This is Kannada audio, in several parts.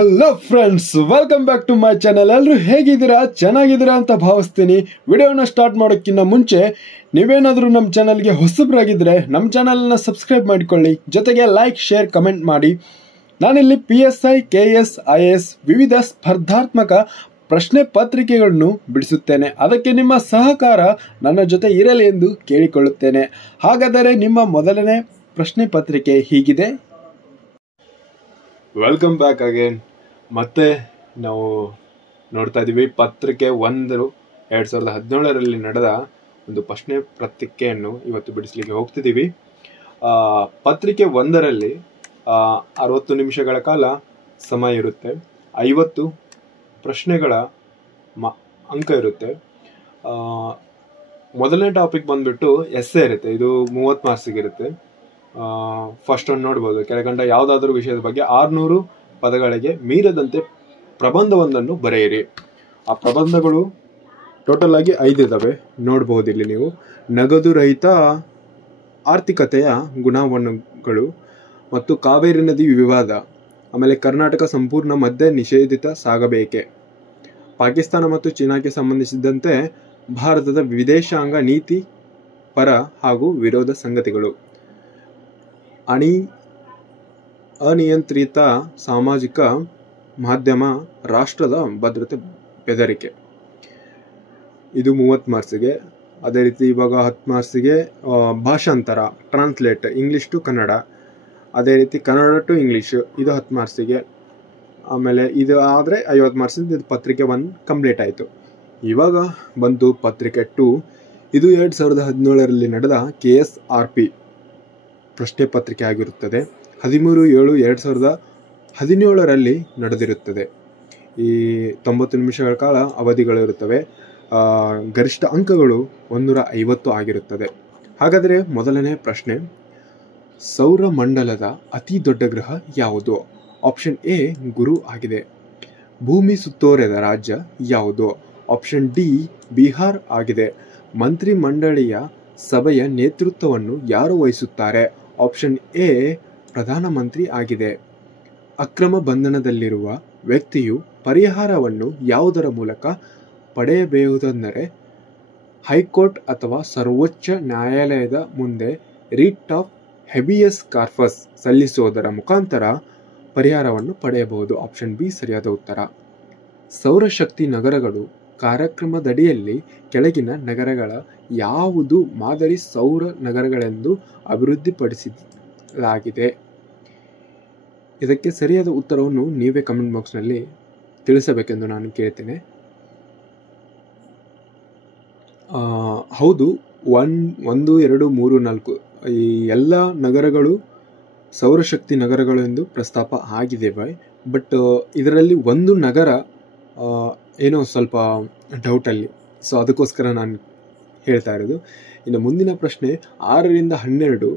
Hello friends, welcome back to my channel. ಎಲ್ಲರೂ ಹೇಗಿದ್ದೀರಾ? ಚೆನ್ನಾಗಿದ್ದೀರಾ ಅಂತ ಭಾವಿಸ್ತೀನಿ. ವಿಡಿಯೋನ ಸ್ಟಾರ್ಟ್ ಮಾಡೋಕ್ಕಿಂತ ಮುಂಚೆ ನೀವೇನಾದರೂ ನಮ್ಮ ಚಾನಲ್ಗೆ ಹೊಸಬ್ರಾಗಿದ್ದರೆ ನಮ್ಮ ಚಾನಲ್ನ ಸಬ್ಸ್ಕ್ರೈಬ್ ಮಾಡಿಕೊಳ್ಳಿ, ಜೊತೆಗೆ ಲೈಕ್, ಶೇರ್, ಕಮೆಂಟ್ ಮಾಡಿ. ನಾನಿಲ್ಲಿ PSI, KS, IAS ವಿವಿಧ ಸ್ಪರ್ಧಾತ್ಮಕ ಪ್ರಶ್ನೆ ಪತ್ರಿಕೆಗಳನ್ನು ಬಿಡಿಸುತ್ತೇನೆ. ಅದಕ್ಕೆ ನಿಮ್ಮ ಸಹಕಾರ ನನ್ನ ಜೊತೆ ಇರಲಿ ಎಂದು ಕೇಳಿಕೊಳ್ಳುತ್ತೇನೆ. ಹಾಗಾದರೆ ನಿಮ್ಮ ಮೊದಲನೇ ಪ್ರಶ್ನೆ ಪತ್ರಿಕೆ ಹೀಗಿದೆ. Welcome back again. ಮತ್ತೆ ನಾವು ನೋಡ್ತಾ ಇದ್ದೀವಿ ಪತ್ರಿಕೆ 1 2017 ನಡೆದ ಒಂದು ಪ್ರಶ್ನೆ ಪತ್ರಿಕೆಯನ್ನು ಇವತ್ತು ಬಿಡಿಸಲಿಕ್ಕೆ ಹೋಗ್ತಿದ್ದೀವಿ. ಪತ್ರಿಕೆ 1ರಲ್ಲಿ 60 ನಿಮಿಷಗಳ ಕಾಲ ಸಮಯ ಇರುತ್ತೆ. 50 ಪ್ರಶ್ನೆಗಳ ಅಂಕ ಇರುತ್ತೆ. ಮೊದಲನೇ ಟಾಪಿಕ್ ಬಂದ್ಬಿಟ್ಟು ಎಸ್ಸೆ ಇರುತ್ತೆ. ಇದು 30 ಮಾರ್ಕ್ಸಿಗೆ ಇರುತ್ತೆ. ಫಸ್ಟ್ ಒಂದು ನೋಡ್ಬೋದು, ಕೆಳಕಂಡ ಯಾವುದಾದ್ರೂ ವಿಷಯದ ಬಗ್ಗೆ 600 ಪದಗಳಿಗೆ ಮೀರದಂತೆ ಪ್ರಬಂಧವೊಂದನ್ನು ಬರೆಯಿರಿ. ಆ ಪ್ರಬಂಧಗಳು ಟೋಟಲ್ ಆಗಿ 5 ಇದ್ದಾವೆ, ನೋಡ್ಬೋದು ಇಲ್ಲಿ ನೀವು. ನಗದು ರಹಿತ ಆರ್ಥಿಕತೆಯ ಗುಣವನ್ನಗಳು ಮತ್ತು ಕಾವೇರಿ ನದಿ ವಿವಾದ, ಆಮೇಲೆ ಕರ್ನಾಟಕ ಸಂಪೂರ್ಣ ಮದ್ಯ ನಿಷೇಧಿತ ಸಾಗಬೇಕೆ, ಪಾಕಿಸ್ತಾನ ಮತ್ತು ಚೀನಾಕ್ಕೆ ಸಂಬಂಧಿಸಿದಂತೆ ಭಾರತದ ವಿದೇಶಾಂಗ ನೀತಿ ಪರ ಹಾಗೂ ವಿರೋಧ ಸಂಗತಿಗಳು, ಅನಿಯಂತ್ರಿತ ಸಾಮಾಜಿಕ ಮಾಧ್ಯಮ, ರಾಷ್ಟ್ರದ ಭದ್ರತೆ ಬೆದರಿಕೆ. ಇದು 30 ಮಾರ್ಕ್ಸಿಗೆ. ಅದೇ ರೀತಿ ಇವಾಗ 10 ಮಾರ್ಕ್ಸಿಗೆ ಭಾಷಾಂತರ, ಟ್ರಾನ್ಸ್ಲೇಟ್, ಇಂಗ್ಲೀಷ್ ಟು ಕನ್ನಡ. ಅದೇ ರೀತಿ ಕನ್ನಡ ಟು ಇಂಗ್ಲೀಷ್, ಇದು 10 ಮಾರ್ಕ್ಸಿಗೆ. ಆಮೇಲೆ ಇದು ಆದರೆ 50 ಮಾರ್ಕ್ಸಿಂದ ಇದು ಪತ್ರಿಕೆ 1 ಕಂಪ್ಲೀಟ್ ಆಯಿತು. ಇವಾಗ ಬಂತು ಪತ್ರಿಕೆ 2. ಇದು 2017 ನಡೆದ KSRP ಪ್ರಶ್ನೆ ಪತ್ರಿಕೆ ಆಗಿರುತ್ತದೆ. 13/7/2017 ನಡೆದಿರುತ್ತದೆ. ಈ 90 ನಿಮಿಷಗಳ ಕಾಲ ಅವಧಿಗಳಿರುತ್ತವೆ. ಗರಿಷ್ಠ ಅಂಕಗಳು 150 ಆಗಿರುತ್ತದೆ. ಹಾಗಾದರೆ ಮೊದಲನೇ ಪ್ರಶ್ನೆ, ಸೌರಮಂಡಲದ ಅತಿ ದೊಡ್ಡ ಗ್ರಹ ಯಾವುದು? ಆಪ್ಷನ್ ಎ ಗುರು ಆಗಿದೆ. ಭೂಮಿ ಸುತ್ತುವರೆದ ರಾಜ್ಯ ಯಾವುದು? ಆಪ್ಷನ್ ಡಿ ಬಿಹಾರ್ ಆಗಿದೆ. ಮಂತ್ರಿ ಮಂಡಳಿಯ ಸಭೆಯ ನೇತೃತ್ವವನ್ನು ಯಾರು ವಹಿಸುತ್ತಾರೆ? ಆಪ್ಷನ್ ಎ ಪ್ರಧಾನಮಂತ್ರಿ ಆಗಿದೆ. ಅಕ್ರಮ ಬಂಧನದಲ್ಲಿರುವ ವ್ಯಕ್ತಿಯು ಪರಿಹಾರವನ್ನು ಯಾವುದರ ಮೂಲಕ ಪಡೆಯಬಹುದೆಂದರೆ ಹೈಕೋರ್ಟ್ ಅಥವಾ ಸರ್ವೋಚ್ಚ ನ್ಯಾಯಾಲಯದ ಮುಂದೆ ರಿಟ್ ಆಫ್ ಹೆಬಿಯಸ್ ಕಾರ್ಪಸ್ ಸಲ್ಲಿಸುವುದರ ಮುಖಾಂತರ ಪರಿಹಾರವನ್ನು ಪಡೆಯಬಹುದು. ಆಪ್ಷನ್ ಬಿ ಸರಿಯಾದ ಉತ್ತರ. ಸೌರಶಕ್ತಿ ನಗರಗಳು ಕಾರ್ಯಕ್ರಮದಡಿಯಲ್ಲಿ ಕೆಳಗಿನ ನಗರಗಳ ಯಾವುದು ಮಾದರಿ ಸೌರ ನಗರಗಳೆಂದು ಅಭಿವೃದ್ಧಿಪಡಿಸಲಾಗಿದೆ? ಇದಕ್ಕೆ ಸರಿಯಾದ ಉತ್ತರವನ್ನು ನೀವೇ ಕಮೆಂಟ್ ಬಾಕ್ಸ್ನಲ್ಲಿ ತಿಳಿಸಬೇಕೆಂದು ನಾನು ಕೇಳ್ತೇನೆ. ಹೌದು, 1, 2, 3, 4 ಈ ಎಲ್ಲ ನಗರಗಳು ಸೌರಶಕ್ತಿ ನಗರಗಳು ಎಂದು ಪ್ರಸ್ತಾಪ ಆಗಿದೆ. ಬಟ್ ಇದರಲ್ಲಿ ಒಂದು ನಗರ ಏನೋ ಸ್ವಲ್ಪ ಡೌಟಲ್ಲಿ, ಸೊ ಅದಕ್ಕೋಸ್ಕರ ನಾನು ಹೇಳ್ತಾ ಇರೋದು. ಇನ್ನು ಮುಂದಿನ ಪ್ರಶ್ನೆ 6ರಿಂದ 12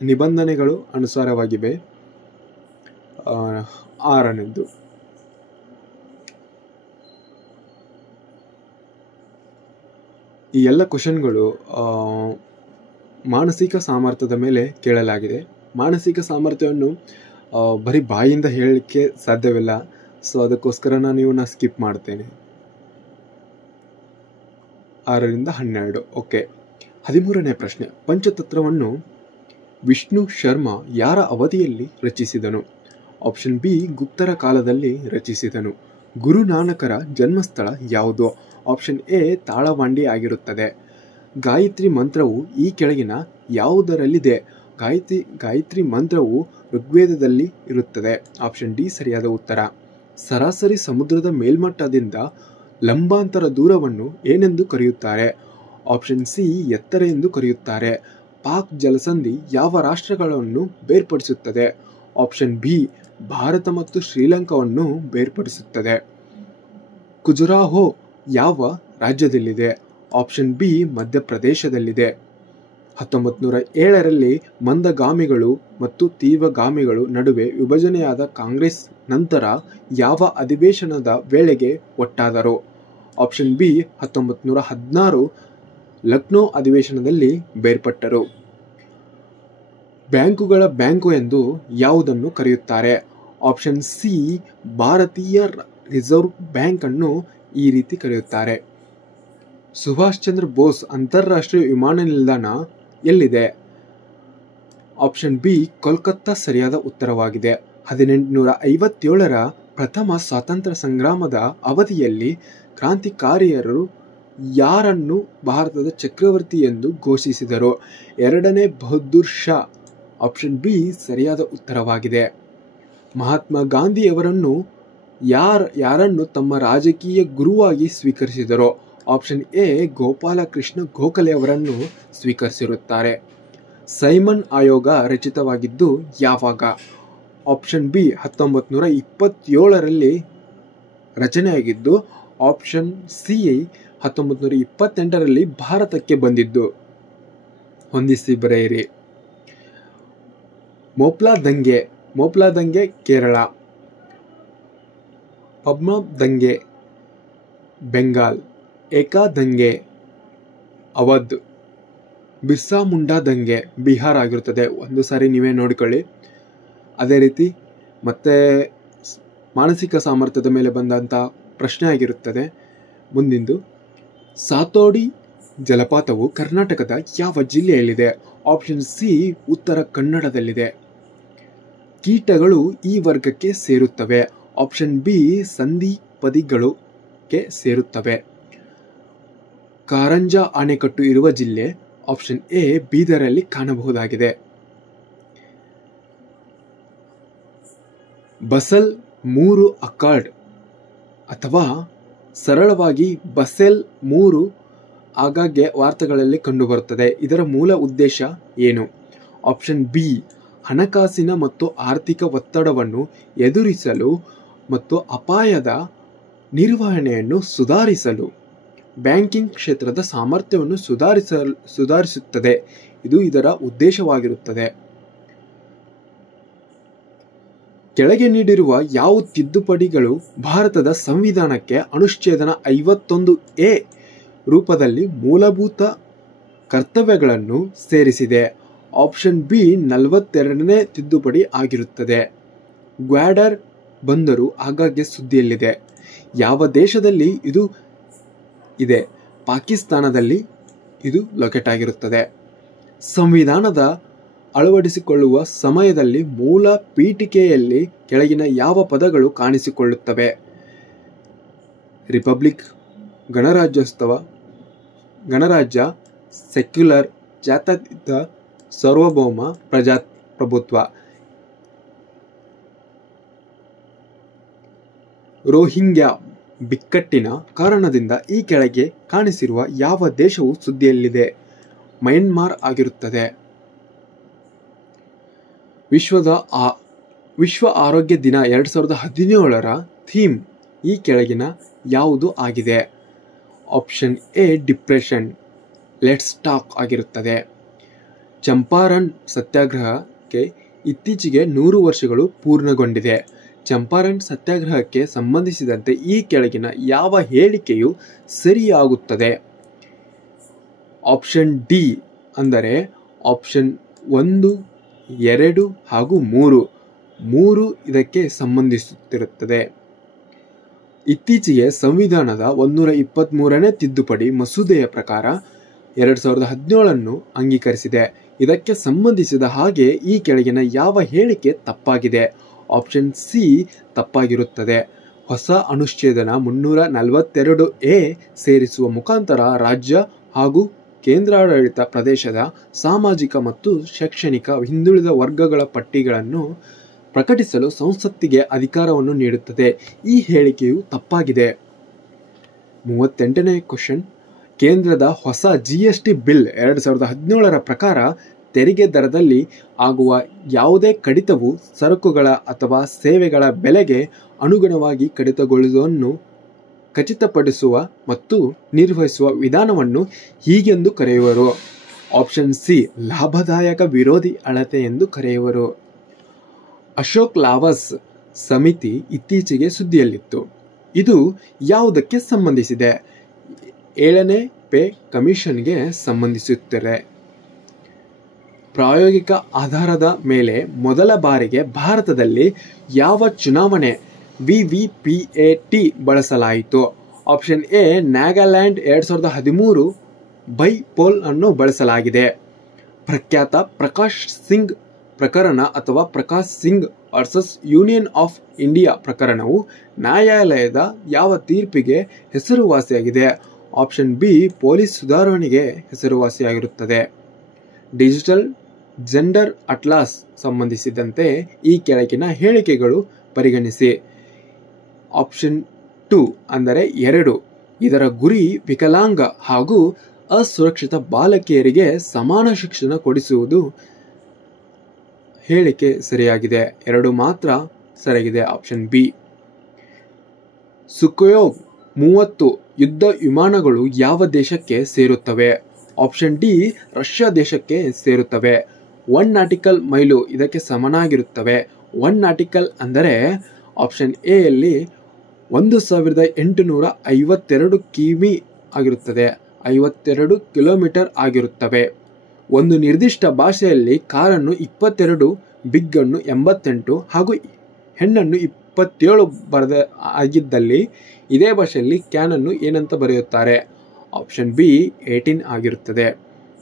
ನಿಬಂಧನೆಗಳು ಅನುಸಾರವಾಗಿವೆ. 6ನೇದು, ಈ ಎಲ್ಲ ಕ್ವಶನ್ಗಳು ಮಾನಸಿಕ ಸಾಮರ್ಥ್ಯದ ಮೇಲೆ ಕೇಳಲಾಗಿದೆ. ಮಾನಸಿಕ ಸಾಮರ್ಥ್ಯವನ್ನು ಬರೀ ಬಾಯಿಂದ ಹೇಳಲಿಕ್ಕೆ ಸಾಧ್ಯವಿಲ್ಲ, ಸೊ ಅದಕ್ಕೋಸ್ಕರ ನಾನು ಇವನ್ನ ಸ್ಕಿಪ್ ಮಾಡ್ತೇನೆ. 6ರಿಂದ 12. ಓಕೆ. 13ನೇ ಪ್ರಶ್ನೆ, ಪಂಚತತ್ವವನ್ನು ವಿಷ್ಣು ಶರ್ಮಾ ಯಾರ ಅವಧಿಯಲ್ಲಿ ರಚಿಸಿದನು? ಆಪ್ಷನ್ ಬಿ ಗುಪ್ತರ ಕಾಲದಲ್ಲಿ ರಚಿಸಿದನು. ಗುರುನಾನಕರ ಜನ್ಮಸ್ಥಳ ಯಾವುದು? ಆಪ್ಷನ್ ಎ ತಾಳವಾಂಡಿ ಆಗಿರುತ್ತದೆ. ಗಾಯತ್ರಿ ಮಂತ್ರವು ಈ ಕೆಳಗಿನ ಯಾವುದರಲ್ಲಿದೆ? ಗಾಯತ್ರಿ ಮಂತ್ರವು ಋಗ್ವೇದದಲ್ಲಿ ಇರುತ್ತದೆ. ಆಪ್ಷನ್ ಡಿ ಸರಿಯಾದ ಉತ್ತರ. ಸರಾಸರಿ ಸಮುದ್ರದ ಮೇಲ್ಮಟ್ಟದಿಂದ ಲಂಬಾಂತರ ದೂರವನ್ನು ಏನೆಂದು ಕರೆಯುತ್ತಾರೆ? ಆಪ್ಷನ್ ಸಿ ಎತ್ತರ ಎಂದು ಕರೆಯುತ್ತಾರೆ. ಪಾಕ್ ಜಲಸಂಧಿ ಯಾವ ರಾಷ್ಟ್ರಗಳನ್ನು ಬೇರ್ಪಡಿಸುತ್ತದೆ? ಆಪ್ಷನ್ ಬಿ ಭಾರತ ಮತ್ತು ಶ್ರೀಲಂಕಾವನ್ನು ಬೇರ್ಪಡಿಸುತ್ತದೆ. ಖಜುರಾಹೋ ಯಾವ ರಾಜ್ಯದಲ್ಲಿದೆ? Option B ಮಧ್ಯಪ್ರದೇಶದಲ್ಲಿದೆ. 1907ರಲ್ಲಿ ಮಂದಗಾಮಿಗಳು ಮತ್ತು ತೀವ್ರಗಾಮಿಗಳು ನಡುವೆ ವಿಭಜನೆಯಾದ ಕಾಂಗ್ರೆಸ್ ನಂತರ ಯಾವ ಅಧಿವೇಶನದ ವೇಳೆಗೆ ಒಟ್ಟಾದರು? ಆಪ್ಷನ್ ಬಿ 1916 ಲಕ್ನೋ ಅಧಿವೇಶನದಲ್ಲಿ ಬೇರ್ಪಟ್ಟರು. ಬ್ಯಾಂಕುಗಳ ಬ್ಯಾಂಕು ಎಂದು ಯಾವುದನ್ನು ಕರೆಯುತ್ತಾರೆ? ಆಪ್ಷನ್ ಸಿ, ಭಾರತೀಯ ರಿಸರ್ವ್ ಬ್ಯಾಂಕ್ ಅನ್ನು ಈ ರೀತಿ ಕರೆಯುತ್ತಾರೆ. ಸುಭಾಷ್ ಚಂದ್ರ ಬೋಸ್ ಅಂತಾರಾಷ್ಟ್ರೀಯ ವಿಮಾನ ನಿಲ್ದಾಣ ಎಲ್ಲಿದೆ? ಆಪ್ಷನ್ ಬಿ, ಕೋಲ್ಕತ್ತಾ ಸರಿಯಾದ ಉತ್ತರವಾಗಿದೆ. 1857ರ ಪ್ರಥಮ ಸ್ವಾತಂತ್ರ್ಯ ಸಂಗ್ರಾಮದ ಅವಧಿಯಲ್ಲಿ ಕ್ರಾಂತಿಕಾರಿಯರು ಯಾರನ್ನು ಭಾರತದ ಚಕ್ರವರ್ತಿ ಎಂದು ಘೋಷಿಸಿದರು? ಎರಡನೇ ಬಹದ್ದೂರ್ ಶಾ. ಆಪ್ಷನ್ ಬಿ ಸರಿಯಾದ ಉತ್ತರವಾಗಿದೆ. ಮಹಾತ್ಮ ಗಾಂಧಿಯವರನ್ನು ಯಾರನ್ನು ತಮ್ಮ ರಾಜಕೀಯ ಗುರುವಾಗಿ ಸ್ವೀಕರಿಸಿದರು? ಆಪ್ಷನ್ ಎ, ಗೋಪಾಲಕೃಷ್ಣ ಗೋಖಲೆ ಅವರನ್ನು ಸ್ವೀಕರಿಸಿರುತ್ತಾರೆ. ಸೈಮನ್ ಆಯೋಗ ರಚಿತವಾಗಿದ್ದು ಯಾವಾಗ? ಆಪ್ಷನ್ ಬಿ, 1927ರಲ್ಲಿ ರಚನೆಯಾಗಿದ್ದು. ಆಪ್ಷನ್ ಸಿ, 1928ರಲ್ಲಿ ಭಾರತಕ್ಕೆ ಬಂದಿದ್ದು. ಹೊಂದಿಸಿ ಬರೆಯಿರಿ. ಮೋಪ್ಲಾ ದಂಗೆ ಕೇರಳ, ಪದ್ಮಾಬ್ ದಂಗೆ ಬೆಂಗಾಲ್, ಏಕಾ ದಂಗೆ ಅವಧ್, ಬಿರ್ಸಾ ಮುಂಡಾ ದಂಗೆ ಬಿಹಾರ್ ಆಗಿರುತ್ತದೆ. ಒಂದು ಸಾರಿ ನೀವೇ ನೋಡಿಕೊಳ್ಳಿ. ಅದೇ ರೀತಿ ಮತ್ತೆ ಮಾನಸಿಕ ಸಾಮರ್ಥ್ಯದ ಮೇಲೆ ಬಂದಂಥ ಪ್ರಶ್ನೆ ಆಗಿರುತ್ತದೆ ಮುಂದಿಂದು. ಸಾತೋಡಿ ಜಲಪಾತವು ಕರ್ನಾಟಕದ ಯಾವ ಜಿಲ್ಲೆಯಲ್ಲಿದೆ? ಆಪ್ಷನ್ ಸಿ, ಉತ್ತರ ಕನ್ನಡದಲ್ಲಿದೆ. ಕೀಟಗಳು ಈ ವರ್ಗಕ್ಕೆ ಸೇರುತ್ತವೆ. ಆಪ್ಷನ್ ಬಿ, ಸಂಧಿಪದಿಗಳಿಗೆ ಸೇರುತ್ತವೆ. ಕಾರಂಜ ಅಣೆಕಟ್ಟು ಇರುವ ಜಿಲ್ಲೆ? ಆಪ್ಷನ್ ಎ, ಬೀದರಲ್ಲಿ ಕಾಣಬಹುದಾಗಿದೆ. ಬಸಲ್ 3 ಅಕಾರ್ಡ್ ಅಥವಾ ಸರಳವಾಗಿ ಬಸೆಲ್ 3 ಆಗಾಗ್ಗೆ ವಾರ್ತೆಗಳಲ್ಲಿ ಕಂಡುಬರುತ್ತದೆ. ಇದರ ಮೂಲ ಉದ್ದೇಶ ಏನು? ಆಪ್ಷನ್ ಬಿ, ಹಣಕಾಸಿನ ಮತ್ತು ಆರ್ಥಿಕ ಒತ್ತಡವನ್ನು ಎದುರಿಸಲು ಮತ್ತು ಅಪಾಯದ ನಿರ್ವಹಣೆಯನ್ನು ಸುಧಾರಿಸಲು, ಬ್ಯಾಂಕಿಂಗ್ ಕ್ಷೇತ್ರದ ಸಾಮರ್ಥ್ಯವನ್ನು ಸುಧಾರಿಸುತ್ತದೆ. ಇದು ಇದರ ಉದ್ದೇಶವಾಗಿರುತ್ತದೆ. ಕೆಳಗೆ ನೀಡಿರುವ ಯಾವ ತಿದ್ದುಪಡಿಗಳು ಭಾರತದ ಸಂವಿಧಾನಕ್ಕೆ ಅನುಚ್ಛೇದ 51A ರೂಪದಲ್ಲಿ ಮೂಲಭೂತ ಕರ್ತವ್ಯಗಳನ್ನು ಸೇರಿಸಿದೆ? ಆಪ್ಷನ್ ಬಿ, 42ನೇ ತಿದ್ದುಪಡಿ ಆಗಿರುತ್ತದೆ. ಗ್ವಾಡರ್ ಬಂದರು ಆಗಾಗ್ಗೆ ಸುದ್ದಿಯಲ್ಲಿದೆ. ಯಾವ ದೇಶದಲ್ಲಿ ಇದು ಇದೆ? ಪಾಕಿಸ್ತಾನದಲ್ಲಿ ಇದು ಲೊಕೇಟ್ ಆಗಿರುತ್ತದೆ. ಸಂವಿಧಾನದ ಅಳವಡಿಸಿಕೊಳ್ಳುವ ಸಮಯದಲ್ಲಿ ಮೂಲ ಪೀಠಿಕೆಯಲ್ಲಿ ಕೆಳಗಿನ ಯಾವ ಪದಗಳು ಕಾಣಿಸಿಕೊಳ್ಳುತ್ತವೆ? ರಿಪಬ್ಲಿಕ್, ಗಣರಾಜ್ಯೋತ್ಸವ, ಗಣರಾಜ್ಯ, ಸೆಕ್ಯುಲರ್, ಜಾತ್ಯತೀತ, ಸಾರ್ವಭೌಮ, ಪ್ರಜಾಪ್ರಭುತ್ವ. ರೋಹಿಂಗ್ಯಾ ಬಿಕ್ಕಟ್ಟಿನ ಕಾರಣದಿಂದ ಈ ಕೆಳಗೆ ಕಾಣಿಸಿರುವ ಯಾವ ದೇಶವು ಸುದ್ದಿಯಲ್ಲಿದೆ? ಮಯನ್ಮಾರ್ ಆಗಿರುತ್ತದೆ. ವಿಶ್ವ ಆರೋಗ್ಯ ದಿನ 2017ರ ಥೀಮ್ ಈ ಕೆಳಗಿನ ಯಾವುದು ಆಗಿದೆ? Option A, depression. Let's talk ಆಗಿರುತ್ತದೆ. ಚಂಪಾರಣ್ ಸತ್ಯಾಗ್ರಹಕ್ಕೆ ಇತ್ತೀಚೆಗೆ 100 ವರ್ಷಗಳು ಪೂರ್ಣಗೊಂಡಿದೆ. ಚಂಪಾರಣ್ ಸತ್ಯಾಗ್ರಹಕ್ಕೆ ಸಂಬಂಧಿಸಿದಂತೆ ಈ ಕೆಳಗಿನ ಯಾವ ಹೇಳಿಕೆಯು ಸರಿಯಾಗುತ್ತದೆ? ಆಪ್ಷನ್ ಡಿ, ಅಂದರೆ ಆಪ್ಷನ್ 1, 2 ಹಾಗೂ 3 ಇದಕ್ಕೆ ಸಂಬಂಧಿಸುತ್ತಿರುತ್ತದೆ. ಇತ್ತೀಚೆಗೆ ಸಂವಿಧಾನದ 123ನೇ ತಿದ್ದುಪಡಿ ಮಸೂದೆಯ ಪ್ರಕಾರ 2017 ಅಂಗೀಕರಿಸಿದೆ. ಇದಕ್ಕೆ ಸಂಬಂಧಿಸಿದ ಹಾಗೆ ಈ ಕೆಳಗಿನ ಯಾವ ಹೇಳಿಕೆ ತಪ್ಪಾಗಿದೆ? ಆಪ್ಷನ್ ಸಿ ತಪ್ಪಾಗಿರುತ್ತದೆ. ಹೊಸ ಅನುಚ್ಛೇದನ 342A ಸೇರಿಸುವ ಮುಖಾಂತರ ರಾಜ್ಯ ಹಾಗೂ ಕೇಂದ್ರಾಡಳಿತ ಪ್ರದೇಶದ ಸಾಮಾಜಿಕ ಮತ್ತು ಶೈಕ್ಷಣಿಕ ಹಿಂದುಳಿದ ವರ್ಗಗಳ ಪಟ್ಟಿಗಳನ್ನು ಪ್ರಕಟಿಸಲು ಸಂಸತ್ತಿಗೆ ಅಧಿಕಾರವನ್ನು ನೀಡುತ್ತದೆ. ಈ ಹೇಳಿಕೆಯು ತಪ್ಪಾಗಿದೆ. 38ನೇ ಕ್ವಶನ್. ಕೇಂದ್ರದ ಹೊಸ GST ಬಿಲ್ 2017ರ ಪ್ರಕಾರ ತೆರಿಗೆ ದರದಲ್ಲಿ ಆಗುವ ಯಾವುದೇ ಕಡಿತವು ಸರಕುಗಳ ಅಥವಾ ಸೇವೆಗಳ ಬೆಲೆಗೆ ಅನುಗುಣವಾಗಿ ಕಡಿತಗೊಳ್ಳುವುದನ್ನು ಖಚಿತಪಡಿಸುವ ಮತ್ತು ನಿರ್ವಹಿಸುವ ವಿಧಾನವನ್ನು ಹೀಗೆಂದು ಕರೆಯುವರು? ಆಪ್ಷನ್ ಸಿ, ಲಾಭದಾಯಕ ವಿರೋಧಿ ಅಳತೆ ಎಂದು ಕರೆಯುವರು. ಅಶೋಕ್ ಲಾವಾಸ್ ಸಮಿತಿ ಇತ್ತೀಚೆಗೆ ಸುದ್ದಿಯಲ್ಲಿತ್ತು. ಇದು ಯಾವುದಕ್ಕೆ ಸಂಬಂಧಿಸಿದೆ? 7ನೇ ಪೇ ಕಮಿಷನ್ಗೆ ಸಂಬಂಧಿಸುತ್ತದೆ. ಪ್ರಾಯೋಗಿಕ ಆಧಾರದ ಮೇಲೆ ಮೊದಲ ಬಾರಿಗೆ ಭಾರತದಲ್ಲಿ ಯಾವ ಚುನಾವಣೆ ವಿವಿಪಿಎಟಿ ಬಳಸಲಾಯಿತು? Option A Nagaland 2013 bypoll ಅನ್ನು ಬಳಸಲಾಗಿದೆ. ಪ್ರಖ್ಯಾತ ಪ್ರಕಾಶ್ ಸಿಂಗ್ ಪ್ರಕರಣ ಅಥವಾ Prakash Singh versus Union of India ಪ್ರಕರಣವು ನ್ಯಾಯಾಲಯದ ಯಾವ ತೀರ್ಪಿಗೆ ಹೆಸರುವಾಸಿಯಾಗಿದೆ? ಆಪ್ಷನ್ ಬಿ ಪೊಲೀಸ್ ಸುಧಾರಣೆಗೆ ಹೆಸರುವಾಸಿಯಾಗಿರುತ್ತದೆ. ಡಿಜಿಟಲ್ ಜೆಂಡರ್ ಅಟ್ಲಾಸ್ ಸಂಬಂಧಿಸಿದಂತೆ ಈ ಕೆಳಗಿನ ಹೇಳಿಕೆಗಳು ಪರಿಗಣಿಸಿ. ಆಪ್ಷನ್ 2 ಅಂದರೆ 2, ಇದರ ಗುರಿ ವಿಕಲಾಂಗ ಹಾಗೂ ಅಸುರಕ್ಷಿತ ಬಾಲಕಿಯರಿಗೆ ಸಮಾನ ಶಿಕ್ಷಣ ಕೊಡಿಸುವುದು. ಹೇಳಿಕೆ ಸರಿಯಾಗಿದೆ, 2 ಮಾತ್ರ ಸರಿಯಾಗಿದೆ. Option B. ಸುಖೋಯ್ 30 ಯುದ್ಧ ವಿಮಾನಗಳು ಯಾವ ದೇಶಕ್ಕೆ ಸೇರುತ್ತವೆ? ಆಪ್ಷನ್ ಡಿ ರಷ್ಯಾ ದೇಶಕ್ಕೆ ಸೇರುತ್ತವೆ. 1 ನಾಟಿಕಲ್ ಮೈಲು ಇದಕ್ಕೆ ಸಮನಾಗಿರುತ್ತವೆ. 1 ನಾಟಿಕಲ್ ಅಂದರೆ ಆಪ್ಷನ್ ಎ ಯಲ್ಲಿ 1852 ಕಿಮಿ ಆಗಿರುತ್ತದೆ, 52 ಕಿಲೋಮೀಟರ್ ಆಗಿರುತ್ತವೆ. ಒಂದು ನಿರ್ದಿಷ್ಟ ಭಾಷೆಯಲ್ಲಿ ಕಾರನ್ನು 22, ಬಿಗ್ ಅನ್ನು 88 ಹಾಗೂ ಹೆಣ್ಣನ್ನು 27 ಬರೆದ ಆಗಿದ್ದಲ್ಲಿ ಇದೇ ಭಾಷೆಯಲ್ಲಿ ಕ್ಯಾನ್ ಅನ್ನು ಏನಂತ ಬರೆಯುತ್ತಾರೆ? ಆಪ್ಷನ್ ಬಿ 18 ಆಗಿರುತ್ತದೆ.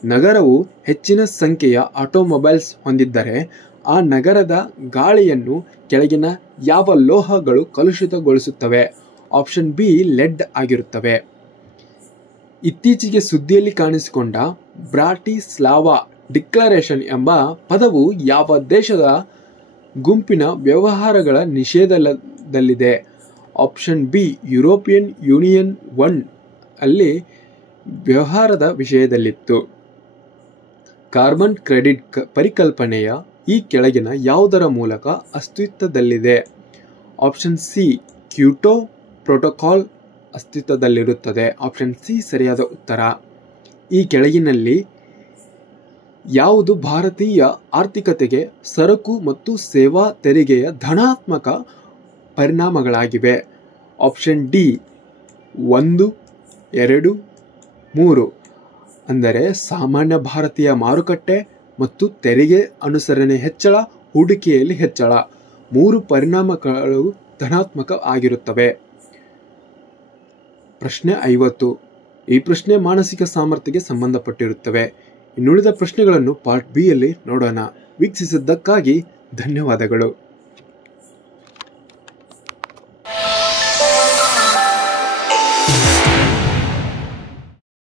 ನಗರವು ಹೆಚ್ಚಿನ ಸಂಖ್ಯೆಯ ಆಟೋಮೊಬೈಲ್ಸ್ ಹೊಂದಿದ್ದರೆ ಆ ನಗರದ ಗಾಳಿಯನ್ನು ಕೆಳಗಿನ ಯಾವ ಲೋಹಗಳು ಕಲುಷಿತಗೊಳಿಸುತ್ತವೆ? ಆಪ್ಷನ್ ಬಿ ಲೆಡ್ ಆಗಿರುತ್ತವೆ. ಇತ್ತೀಚೆಗೆ ಸುದ್ದಿಯಲ್ಲಿ ಕಾಣಿಸಿಕೊಂಡ ಬ್ರಾಟಿಸ್ಲಾವಾ ಡಿಕ್ಲರೇಷನ್ ಎಂಬ ಪದವು ಯಾವ ದೇಶದ ಗುಂಪಿನ ವ್ಯವಹಾರಗಳ ನಿಷೇಧದಲ್ಲಿದೆ? ಆಪ್ಷನ್ ಬಿ ಯುರೋಪಿಯನ್ ಯೂನಿಯನ್ 1 ಅಲ್ಲಿ ವ್ಯವಹಾರದ ವಿಷಯದಲ್ಲಿತ್ತು. ಕಾರ್ಬನ್ ಕ್ರೆಡಿಟ್ ಪರಿಕಲ್ಪನೆಯ ಈ ಕೆಳಗಿನ ಯಾವುದರ ಮೂಲಕ ಅಸ್ತಿತ್ವದಲ್ಲಿದೆ? ಆಪ್ಷನ್ ಸಿ ಕ್ಯೋಟೋ ಪ್ರೋಟೋಕಾಲ್ ಅಸ್ತಿತ್ವದಲ್ಲಿರುತ್ತದೆ. ಆಪ್ಷನ್ ಸಿ ಸರಿಯಾದ ಉತ್ತರ. ಈ ಕೆಳಗಿನಲ್ಲಿ ಯಾವುದು ಭಾರತೀಯ ಆರ್ಥಿಕತೆಗೆ ಸರಕು ಮತ್ತು ಸೇವಾ ತೆರಿಗೆಯ ಧನಾತ್ಮಕ ಪರಿಣಾಮಗಳಾಗಿವೆ? ಆಪ್ಷನ್ ಡಿ 1, 2, 3 ಅಂದರೆ ಸಾಮಾನ್ಯ ಭಾರತೀಯ ಮಾರುಕಟ್ಟೆ ಮತ್ತು ತೆರಿಗೆ ಅನುಸರಣೆ ಹೆಚ್ಚಳ, ಹೂಡಿಕೆಯಲ್ಲಿ ಹೆಚ್ಚಳ. 3 ಪರಿಣಾಮಗಳು ಧನಾತ್ಮಕ ಆಗಿರುತ್ತವೆ. ಪ್ರಶ್ನೆ 50. ಈ ಪ್ರಶ್ನೆ ಮಾನಸಿಕ ಸಾಮರ್ಥ್ಯಕ್ಕೆ ಸಂಬಂಧಪಟ್ಟಿರುತ್ತವೆ. ಇನ್ನುಳಿದ ಪ್ರಶ್ನೆಗಳನ್ನು ಪಾರ್ಟ್ ಬಿ ಯಲ್ಲಿ ನೋಡೋಣ. ವೀಕ್ಷಿಸಿದ್ದಕ್ಕಾಗಿ ಧನ್ಯವಾದಗಳು.